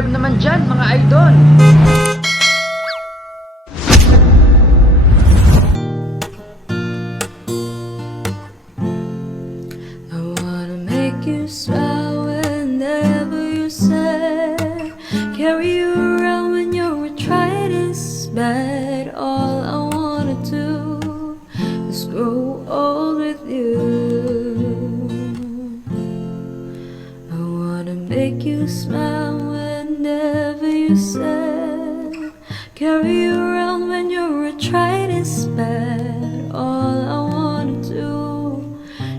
subscribe naman dyan, mga idol. I wanna make you smile whenever you say, carry you around when your arthritis bad. All I wanna do is grow old with you. I wanna make you smile whenever you say, carry you around when your arthritis bad. All I wanna do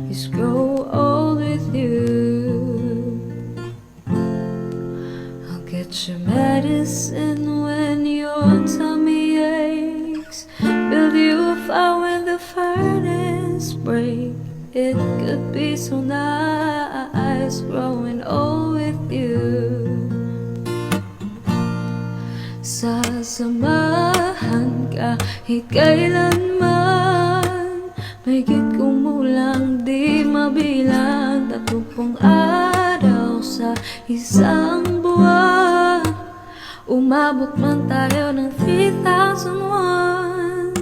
is grow old with you. I'll get your medicine when your tummy aches, build you a fire when the furnace breaks. It could be so nice growing old with you. Sasamahan kahit kailanman, mahigit kumulang di mabilang, 30 araw sa isang buwan. Umabot man tayo ng 3,001.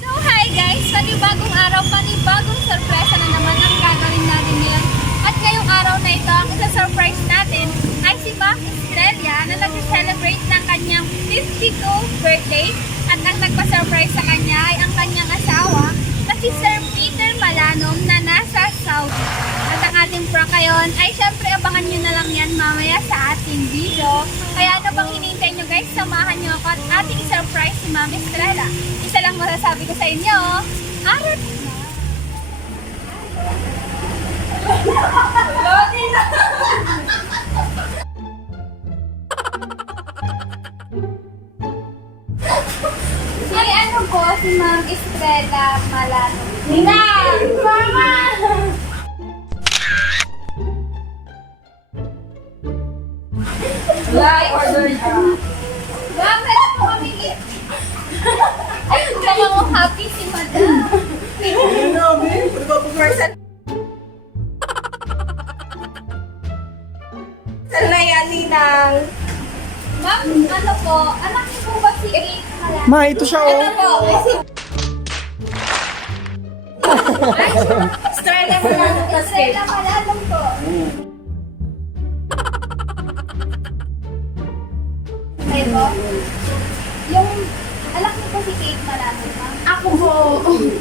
So hi guys! Panibagong araw, panibagong surpresa na naman ang gagawin natin ngayon. At ngayong araw na ito, ang isa-surprise natin ay si Ma'am ESTRELLA na nag-celebrate ng kanyang 52th birthday. At ang nagpa-surprise sa kanya ay ang kanyang asawa na si Sir Peter Malanum na nasa Saudi. At ang ating prank ngayon ay syempre abangan nyo na lang yan mamaya sa ating video. Kaya ano bang hinihintay nyo guys? Samahan nyo ako at ating surprise si Ma'am ESTRELLA. Isa lang masasabi ko sa inyo, arat na! Si ano po, si Ma'am ESTRELLA Malanum. Nina! Mama! Order na. Bakit po kami ay, baka mo happy si Madam. Saan na yan, Ninang? Ma'am, ano po? Anak niyo po ba si Kate Malanum? Ma, ito siya Ano oh. po? Ay, si Estrella Malanum kasi. ESTRELLA Malanum po. Ay po? Yung anak niyo po si Kate Malanum, ma'am? Ako po.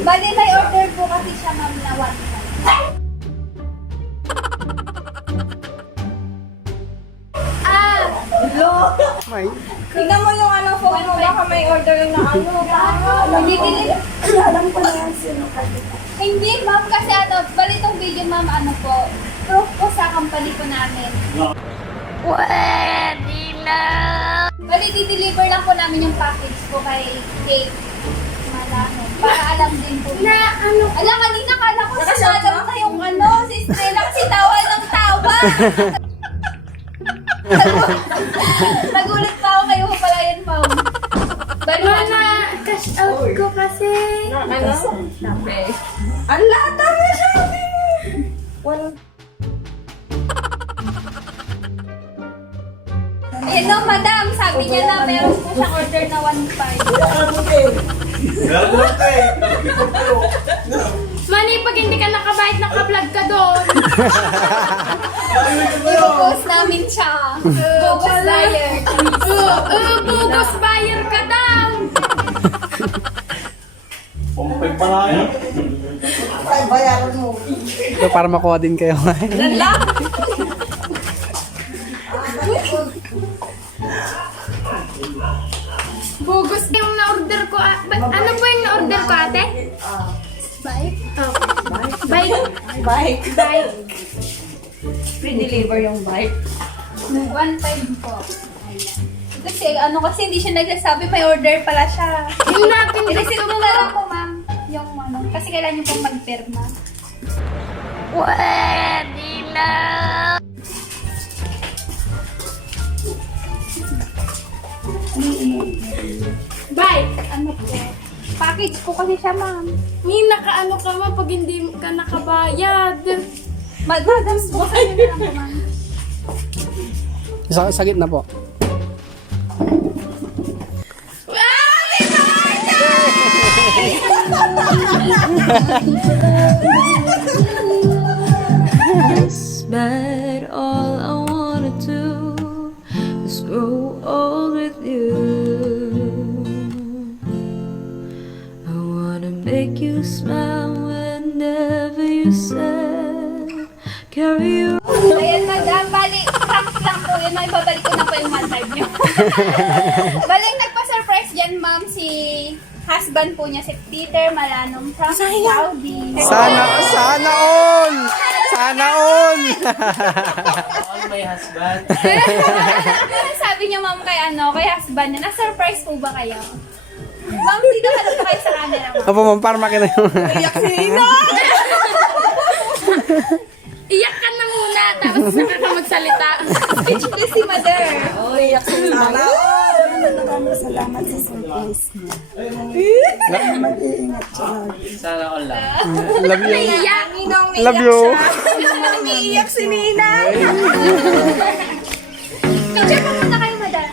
Bali, may order po kasi siya, ma'am, na 1 May. Tingnan mo yung ano phone mo, baka may order na ano. Magdidilig. Alam ko na yan sino kasi. Hindi, ma'am, kasi ano, bali itong video, ma'am, ano po, proof po sa company po namin. Pwede na. Bali, di-deliver lang po namin yung package po kay Kate Malanum. Para alam din po. Na, ano? Alam, kanina kala ko si Madam na yung ano, si Estrella kasi tawa ng tawa. Nagulat pa ako kayo pala yan, ma'am. Bali, Cash out ko kasi. Ano? Sabi. Ang lata mo siya! hello, madam. Sabi niya na meron po siyang order na 1.5. Mani, pag hindi ka nakabayad, naka-vlog ka doon. I-post namin siya. Bogus buyer. Bugos buyer ka daw. Pumpay pa nga yan. Ay, bayaran mo. Ito para makuha din kayo. Bugos yung na-order ko. Ano po yung na-order ko, ate? Bye. Oh. Bike. Bike. Bike. Pre-deliver yung bike. 1.5 po. Ayan. Kasi kasi hindi siya nagsasabi may order pala siya. Yung natin I-receive mo na lang po, ma'am. Yung ano. Kasi kailangan niyo pong magpirma. Pwede na. Bike. Ano po? Package po kasi siya, ma'am. May nakaano ka ma pag hindi ka nakabayad. Madam, buksan niyo na lang po, ma'am. Sa gitna po. But all I wanna do is grow old with you. I wanna make you smile whenever you sad. Carry you. Ayan, madam. Bali, practice lang po yun. Maibabalik ko na po yung one time niyo. Baling nagpa-surprise dyan, ma'am, si husband po niya, si Peter Malanum from Saudi. Sana all! Sana all! All my husband. Ano sabi niya, ma'am, kay husband niya? Na-surprise po ba kayo? Ma'am, dito ka na po kayo sa camera, ma'am. Opo, ma'am, para makita yung... Iyak ka na muna, tapos saka ka magsalita. Speechless si mother. Salamat sa surprise mo. Mag-iingat siya lagi. Sana all lang. Love you. Iyak. Love you. Umiiyak si Nina. Picture pa muna kayo, mother.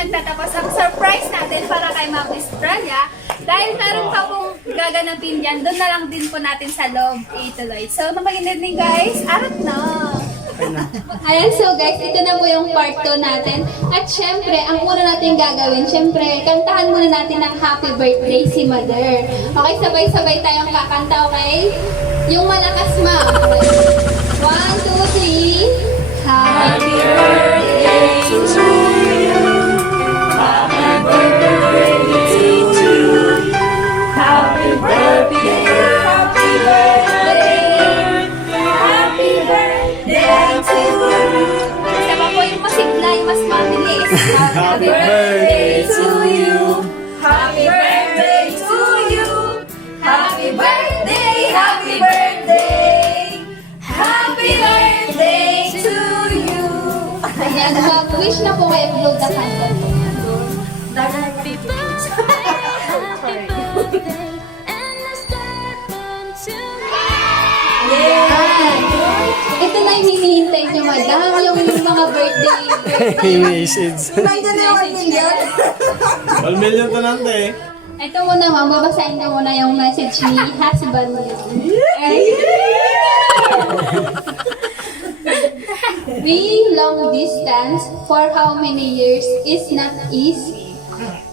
nagtatapos ang surprise natin para kay Ma'am ESTRELLA. Dahil meron pa pong gaganapin dyan, doon na lang din po natin sa loob ituloy. So, magandang evening guys, arat na! Ayan, so guys, ito na po yung part 2 natin. At syempre, ang una natin gagawin, syempre, kantahan muna natin ng happy birthday si Mother. Okay, sabay-sabay tayong kakanta, okay? Yung malakas, ma'am. 1, 2, 3. Happy birthday to you. Happy birthday to you. Happy birthday, happy birthday. Happy birthday to you. Isa pa po yung masigla, yung mas mabilis. Happy birthday to you. Happy birthday to you. Happy birthday, happy birthday. Happy birthday to you. Ayan, mag-wish na po kayo, blow the candle. Happy birthday, happy birthday, and the start to Ayan. Ito na yung hinihintay nyo, madam. Yung mga birthday. Message. All million to nante eh. Ito muna, ma'am. Babasahin ko muna yung message ni husband niyo. We long distance for how many years is not easy.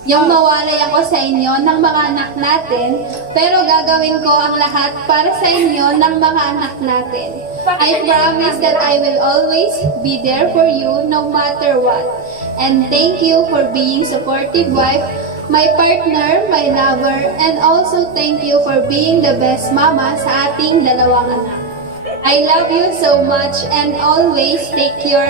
Yung mawalay ako sa inyo ng mga anak natin, pero gagawin ko ang lahat para sa inyo ng mga anak natin. I promise that I will always be there for you no matter what. And thank you for being supportive wife, my partner, my lover, and also thank you for being the best mama sa ating dalawang anak. I love you so much and always take your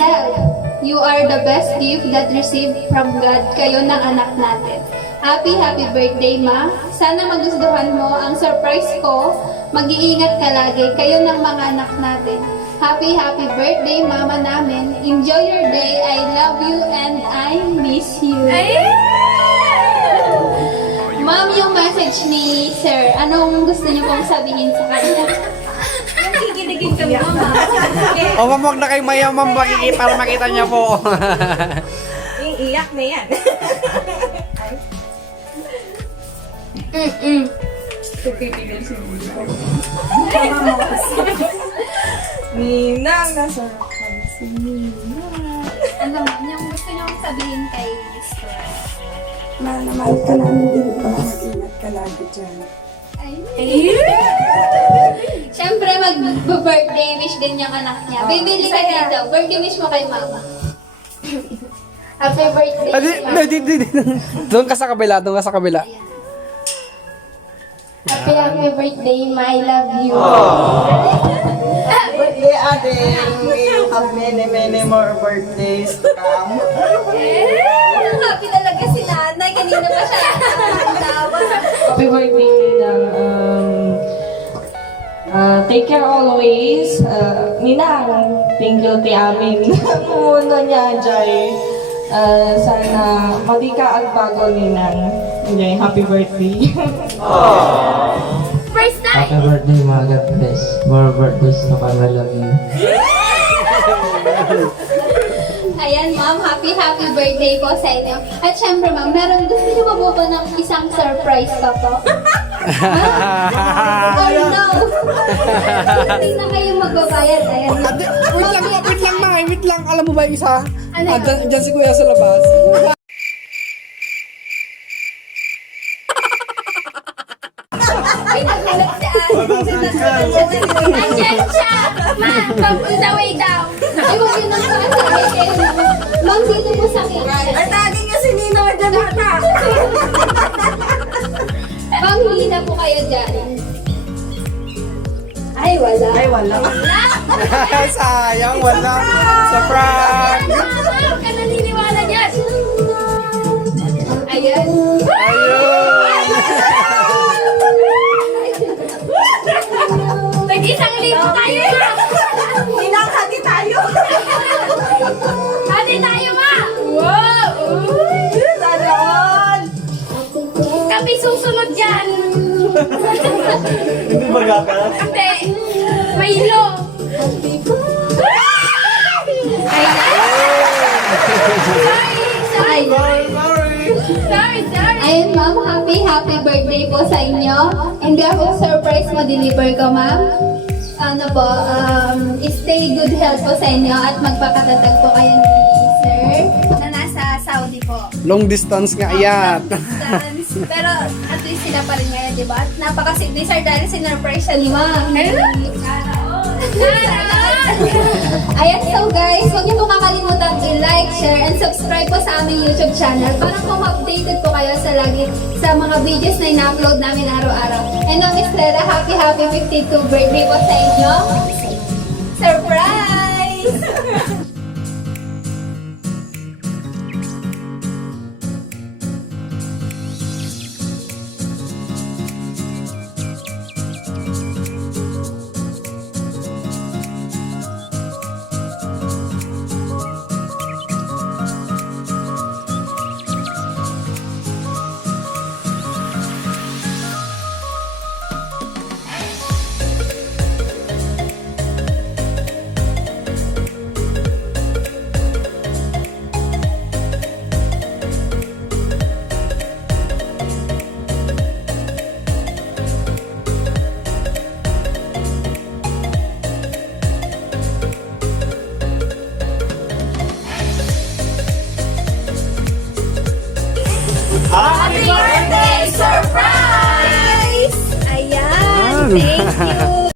health. You are the best gift that received from God. Kayo ng anak natin. Happy birthday, Ma. Sana magustuhan mo ang surprise ko. Mag-iingat ka lagi. Kayo ng mga anak natin. Happy birthday, Mama namin. Enjoy your day. I love you and I miss you. Ma'am, yung message ni Sir, anong gusto niyo pong sabihin sa kanya? din kami, mama. O ma'am, huwag na kayo maya ma'am, para makita niya po. Iiyak na yan. Ninang, nasa si Ninang. Ano, yung gusto niyong sabihin kay Mr. Mahal ka namin din ba? Ingat ka lagi dyan. Siyempre, mag-birthday wish din yung anak niya. Bibili ka dito. Birthday wish mo kay mama. Happy birthday. Doon ka sa kabila, doon ka sa kabila. Happy birthday, ma. I love you. Birthday, ate. May you have many more birthdays to come. Happy talaga si nanay. Kanina pa siya nakakatawa. Happy birthday, Ninang. Take care always. Ninang, thank you ti amin. Mundo niya, Jai. Sana madi ka agbago, Ninang. Jai, happy birthday. First time! Happy birthday, mga God bless. More birthdays to come, I love you. Ayan, ma'am. Happy birthday po sa inyo. At syempre, ma'am, gusto niyo ba po ng isang surprise pa po? Or no? Hindi na kayo magbabayad. Ayan. Wait lang, alam mo ba yung isa? Ano yun? Diyan si Kuya sa labas. Ay, nagulat si Ate. Andyan siya! Ma, on the way down. Ay, huwag yun ang sasabihin. Ma'am, dito po sa akin. Ay, tagi nga si Ninang dyan bata. Ma'am, hindi na po kayo dyan. Ay, wala. Ay, wala. Sayang, wala. Sa prank. Huwag ka naniniwala dyan. Ayan. Ayun. Nag-1,000 tayo, ma. Ninang, hati tayo. Hati tayo, ma. Wow! Sana all. Kami susunod dyan. Hindi magakas. Hindi. Maylo. Sorry. Ayun, ma'am. Happy birthday po sa inyo. And gawang surprise mo deliver ko, ma'am. Ano po, stay good health po sa inyo at magpakatatag po kayo ni Sir na nasa Saudi po. Long distance nga yan. Pero at least sila pa rin ngayon, di ba? At napaka-sweet ni Sir dahil sinurprise siya ni ma'am. Ayan, so guys, huwag niyo po kakalimutan i-like, share, and subscribe po sa aming YouTube channel para po ma-updated po kayo sa mga videos na ina-upload namin araw-araw. And ang Estrella, happy 52 birthday po sa inyo. Surprise! Happy birthday surprise! Ayan, thank you.